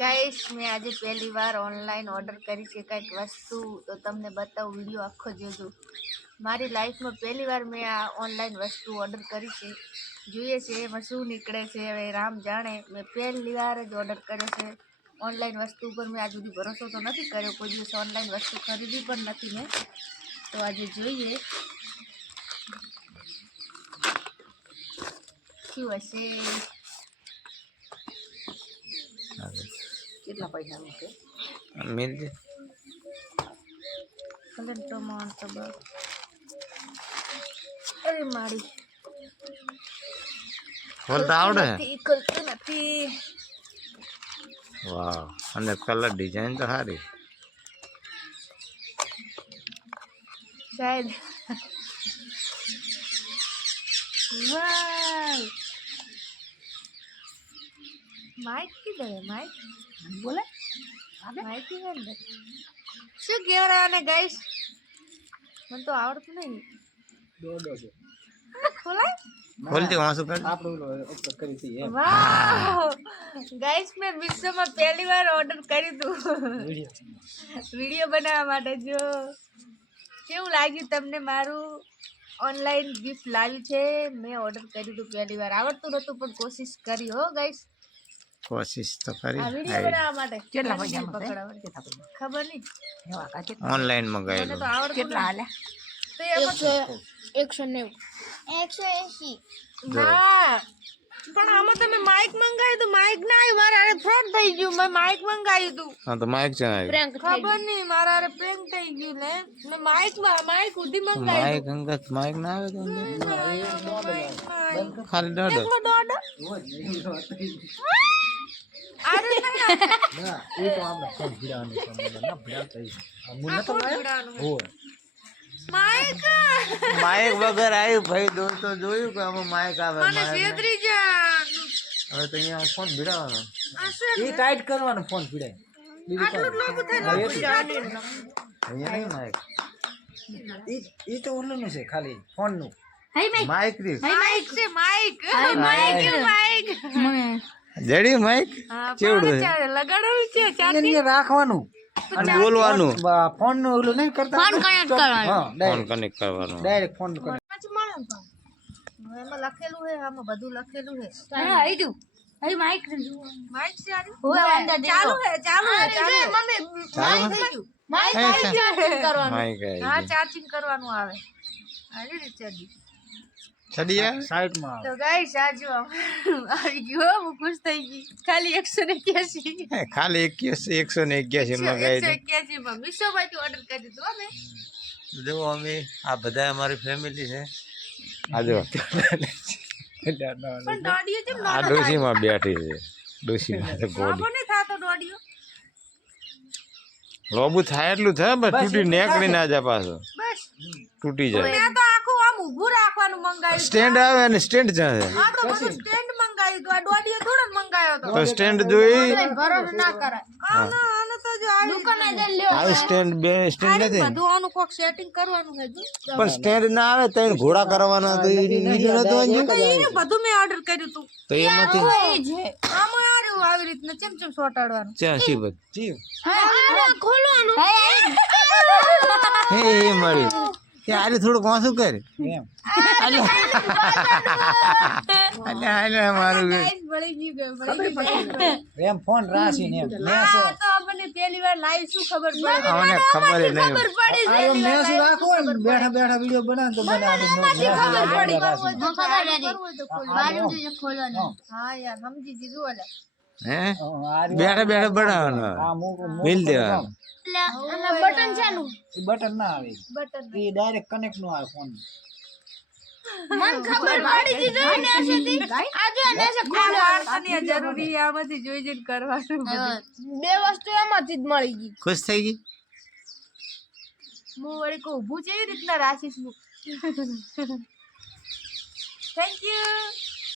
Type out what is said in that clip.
Guys મેં આજે પહેલી વાર ઓનલાઈન ઓર્ડર કરી છે કંઈક વસ્તુ, તો તમને બતાવું, વિડીયો આખો જોજો. મારી લાઈફમાં પહેલી વાર મેં આ ઓનલાઈન વસ્તુ ઓર્ડર કરી છે. જોઈએ છે એમાં શું નીકળે છે, હવે રામ જાણે. મેં પહેલી વાર જ ઓર્ડર કર્યો છે ઓનલાઈન વસ્તુ ઉપર. મેં આજ સુધી ભરોસો તો નથી કર્યો, કોઈ દિવસ ઓનલાઈન વસ્તુ ખરીદી પણ નથી મેં. તો આજે જોઈએ શું હશે. કેટલા પૈસા મૂકે મિલ દે કલર ટમાટર બસ. અરે મારી ખોલતા આવડે? ખોલતું નથી. વાહ, અને કલર ડિઝાઇન તો સારી. શાયદ વાહ, માઇક કિધર હે? માઇક બોલે, માઇક કિધર અંદર. શું કહેવાય આને ગાઈસ? મને તો આવડતું નહીં. ખોલાય? ખોલતી વાંસુ કર. વાહ ગાઈસ, મેં વિશ્વમાં પહેલી વાર ઓર્ડર કર્યું હતું વિડીયો બનાવવા માટે. જો કેવું લાગ્યું તમને મારું ઓનલાઈન ગિફ્ટ લાવી છે. મેં ઓર્ડર કર્યું હતું પહેલી વાર. આવડતું નહોતું પણ કોશિશ કરી હો ગાઈસ. કોશિશ તો કરી. આ વિડીયો બનાવવા માટે કેટલા પૈસા ખબર નહીં. ઓનલાઈન મને મંગાવેલું. તો આવડતું કેટલા હાલે? તો એમાં 190 180 ના, પણ આમાં તમે માઇક મંગાવ્યું હતું. માઇક ના આવ્યું, મારા હારે ફ્રોડ થઈ ગયું. મેં માઇક મંગાવ્યું હતું. હા તો માઇક છે આવ્યું. ખબર નહીં, મારા હારે પ્રેન્ક થઈ ગયું ને. મેં માઇક ઉધી મંગાવ્યું. માઇક અંગત માઇક ના આવે તો ખાલી દોડો. માઇક વગર આવ્યું ભાઈ. દોસ્તો જોયું કે આમાં માઇક આવે. હવે તો અહીંયા ફોન ભીડાવાનો. એ ટાઈટ કરવાનો ફોન ભીડાય. અહીંયા નહીં માઇક. એ તો ઓલું છે ખાલી ફોન નું માઇક રી માઇક જડી માઇક ચેવડું છે લગાડવાનું છે. એને રાખવાનું અને બોલવાનું. ફોન નું ઓલું નહીં કરતા. ફોન કનેક્ટ કરવાનો. હા, ફોન કનેક્ટ કરવાનો. Direct phone connect. એમાં લખેલું છે, આમાં બધું લખેલું છે. માઇક છે ચાલુ છે, ચાલુ છે મમ્મી. માઇક ચાર્જિંગ કરવાનું. માઇક હા, ચાર્જિંગ કરવાનું આવે. આવી રીતે ચડિયા સાઈડ માં તો ગાઈસ આ જો આવી ગયો. હું ખુશ થઈ ગઈ. ખાલી 181 ખાલી 181 મંગાવી 181 માં મીશોમાંથી ઓર્ડર કરી દીધું અમે. જો અમે આ બધા અમારી ફેમિલી છે. આ જો પણ દોડીઓ જેમ આ ડોસીમાં બેઠી છે. ડોસીમાં તો ગોડી લોબો નહીં થાતો દોડીઓ. લોબુ થાય એટલું થાય, બસ તૂટી નીકળી ના જાય પાછો. બસ તૂટી જાય. મેં તો આખું આમ ઊભું રાખવાનું મંગાવ્યું. સ્ટેન્ડ આવે અને સ્ટેન્ડ ક્યાં છે? આ તો બધું સ્ટેન્ડ મંગાવ્યું હતું. આ દોડીઓ થોડો જ મંગાવ્યો હતો. તો સ્ટેન્ડ જોઈ. ભરોસો ના કરાય. આનો તો જો દુકાને જઈ લ્યો. આવી સ્ટેન્ડ બે સ્ટેન્ડ નથી. બધું આનું કોક સેટિંગ કરવાનું છે. પણ સ્ટેન્ડ ના આવે તો એને ઘોડા કરવાના તો એ નીચે નતો વાંચ્યું. તો એને બધું મેં ઓર્ડર કર્યું હતું. તો એમાંથી આમાં આર્યું આવી રીતના ચમચમ સોટાડવાનું. ક્યાં શી બધ ખોલવાનું. હે એ મળ્યું. ત્યારે થોડુંક વાંસું કર. એમ મારું મળી ગયું. એમ ફોન રાશી ને એમ તો આપણને પહેલી વાર લાઈવ શું ખબર પડે. અમને ખબર જ નહીં. આ એમ મેસ રાખો ને બેઠા બેઠા વિડિયો બનાવ તો મને આ હા યાર સમજી દીધું. ઓલા હે બેઠા બેઠા બનાવવાનો. મિલ દેવાનું. બટન ચાલુ. બટન ના આવે. બટન એ ડાયરેક્ટ કનેક્ટ નો આવે ફોન. મન ખબર પડી દીધું ને આશેથી. આ જો ને છે ખોલવાની જરૂરી છે. આમાંથી જોઈ જોઈને કરવાનું. બે વસ્તુ એમાંથી જ મળી ગઈ. ખુશ થઈ ગઈ. હું વળી કો ઊભું છે એવી રીતના રાખીશ. Thank you.